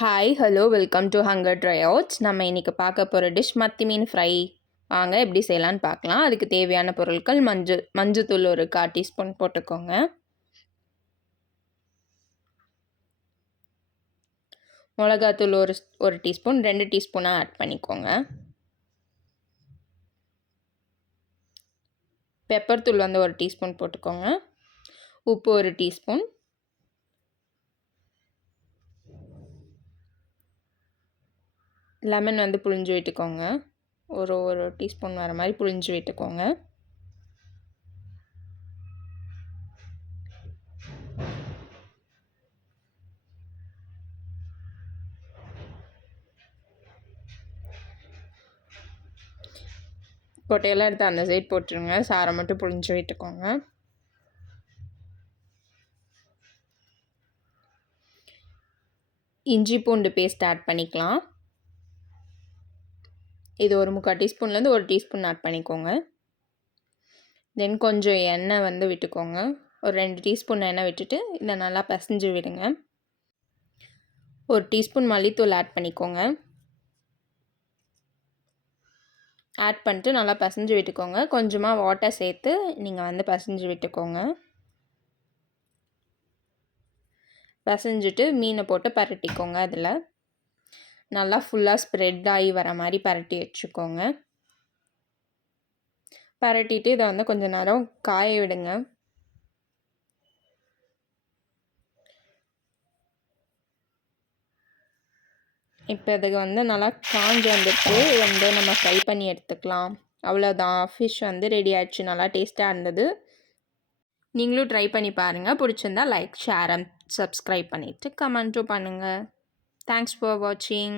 Hi hello welcome to hunger tryouts. நம்ம இன்றைக்கி பார்க்க போகிற டிஷ் மத்தி மீன் ஃப்ரை. வாங்க எப்படி செய்யலான்னு பார்க்கலாம். அதுக்கு தேவையான பொருட்கள் மஞ்சத்தூள் ஒரு 1/4 டீஸ்பூன் போட்டுக்கோங்க. மிளகாத்தூள் ஒரு டீஸ்பூன் 2 டீஸ்பூனாக ஆட் பண்ணிக்கோங்க. பெப்பர் தூள் வந்து 1 டீஸ்பூன் போட்டுக்கோங்க. உப்பு 1 டீஸ்பூன். லெமன் வந்து புழிஞ்சு விட்டுக்கோங்க. ஒரு டீஸ்பூன் வர மாதிரி புழிஞ்சு விட்டுக்கோங்க. கொட்டையெல்லாம் எடுத்து அந்த சைட் போட்டுருங்க. சாரை மட்டும் புழிஞ்சு விட்டுக்கோங்க. இஞ்சி பூண்டு பேஸ்ட் ஆட் பண்ணிக்கலாம். இது ஒரு 3/4 டீஸ்பூன்லேருந்து 1 டீஸ்பூன் ஆட் பண்ணிக்கோங்க. தென் கொஞ்சம் எண்ணெய் வந்து விட்டுக்கோங்க. ஒரு 2 டீஸ்பூன் எண்ணெய் விட்டுட்டு இதை நல்லா பிசைஞ்சு விடுங்க. 1 டீஸ்பூன் மல்லித்தூள் ஆட் பண்ணிக்கோங்க. ஆட் பண்ணிட்டு நல்லா பிசைஞ்சு விட்டுக்கோங்க. கொஞ்சமாக வாட்டர் சேர்த்து நீங்கள் வந்து பிசைஞ்சு விட்டுக்கோங்க. பிசைஞ்சிட்டு மீனை போட்டு பரட்டிக்கோங்க. அதில் நல்லா ஃபுல்லாக ஸ்ப்ரெட் ஆகி வர மாதிரி பரட்டி வச்சுக்கோங்க. பரட்டிட்டு இதை வந்து கொஞ்சம் நேரம் காய விடுங்க. இப்போ இதுக்கு வந்து நல்லா காஞ்சி வந்துட்டு வந்து நம்ம ஃப்ரை பண்ணி எடுத்துக்கலாம். அவ்வளோதான், ஃபிஷ் வந்து ரெடி ஆகிடுச்சு. நல்லா டேஸ்ட்டாக இருந்தது. நீங்களும் ட்ரை பண்ணி பாருங்கள். பிடிச்சிருந்தா லைக், ஷேர் அண்ட் சப்ஸ்கிரைப் பண்ணிவிட்டு கமெண்ட்டும் பண்ணுங்கள். தேங்க்ஸ் ஃபார் வாட்சிங்.